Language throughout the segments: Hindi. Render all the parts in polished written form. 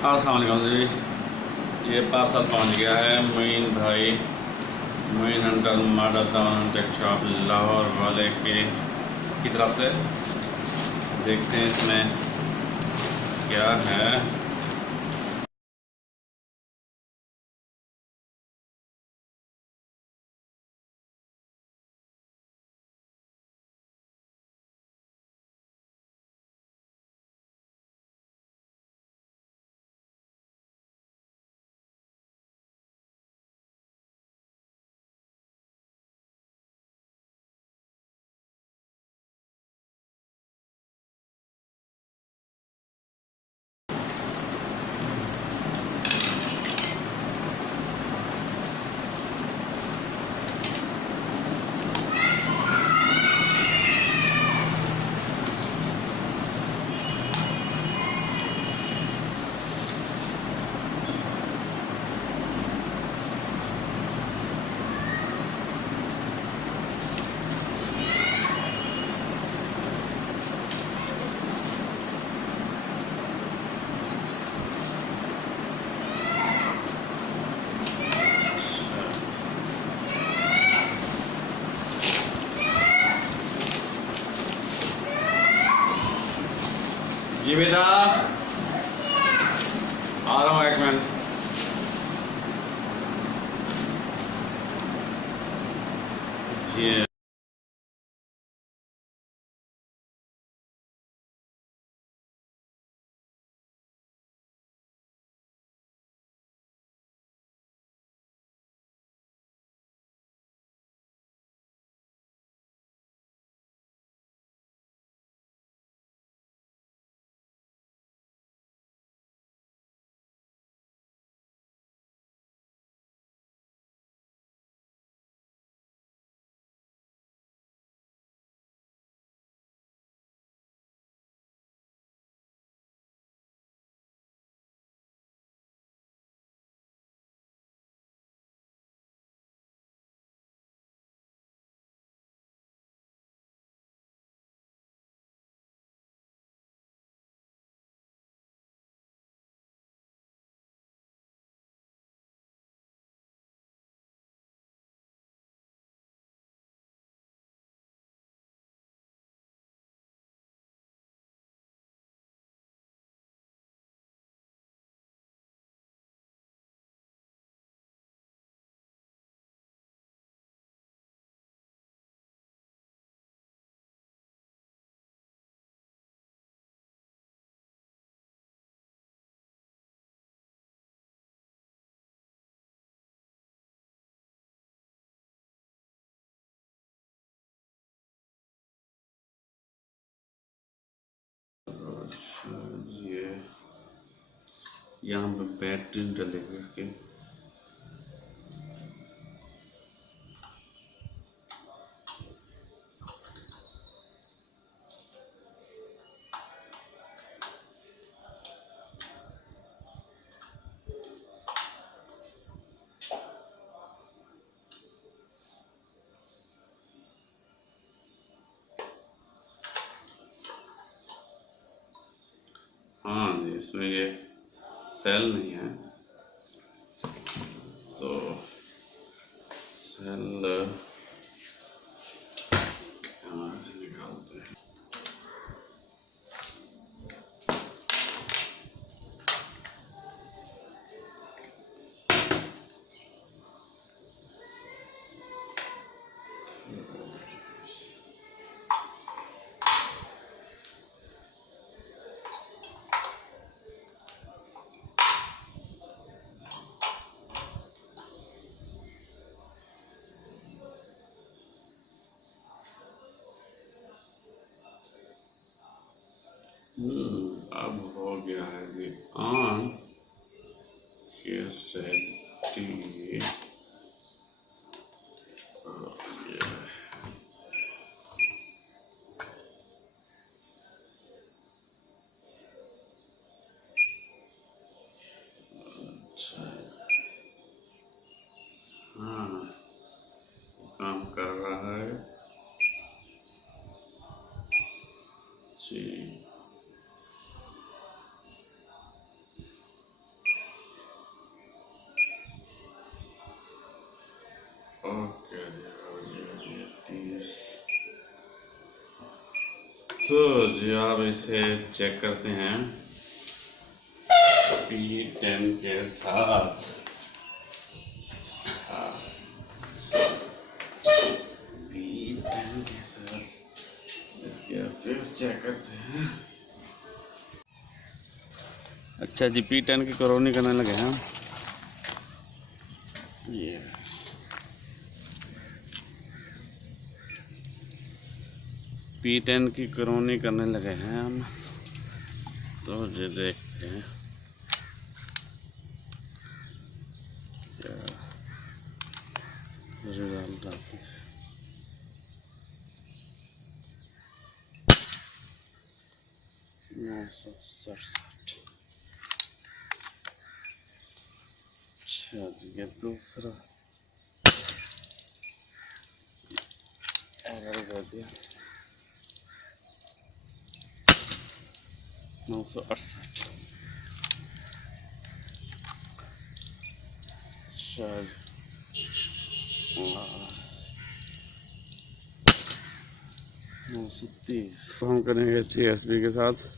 अस्सलाम वालेकुम जी। ये पार्सल पहुंच गया है मोइन भाई, Moin uncle Model Town Tech Shop Lahore वाले की तरफ से। देखते हैं इसमें क्या है। जी बेटा, आ रहा हूँ एक मिनट। ये ये यहाँ पे बैटरी डलेगी इसके। हाँ जी, इसमें ये सेल नहीं है तो सेल कहाँ से निकालते हैं। अब हो गया है जी ऑन। ये रेडी हो गया है। अच्छा, हाँ काम कर रहा है जी। तो जी आप इसे चेक करते हैं P10 के साथ। हाँ, P10 के साथ इसके फिक्स चेक करते हैं। अच्छा जी, P10 की करोनी करने लगे हैं। ये P10 की करोनी करने लगे हैं हम, तो ये देखते हैं क्या रिजल्ट आते हैं। 967। अच्छा जी, ये दूसरा एरर कर दिया। 968। अच्छा 930। तो हम करेंगे TSB के साथ।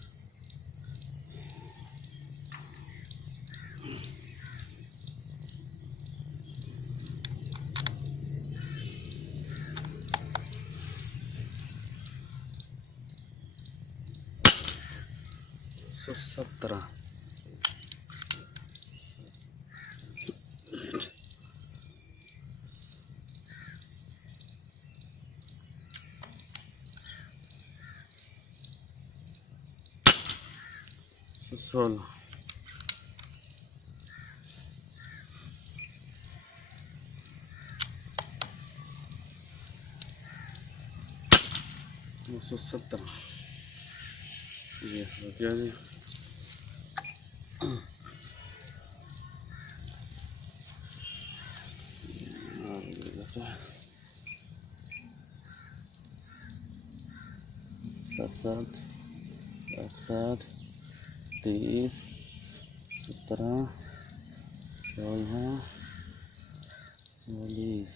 सौ 17। सौ 16। 917। ये हो गया जी। सात 30 17 16 40।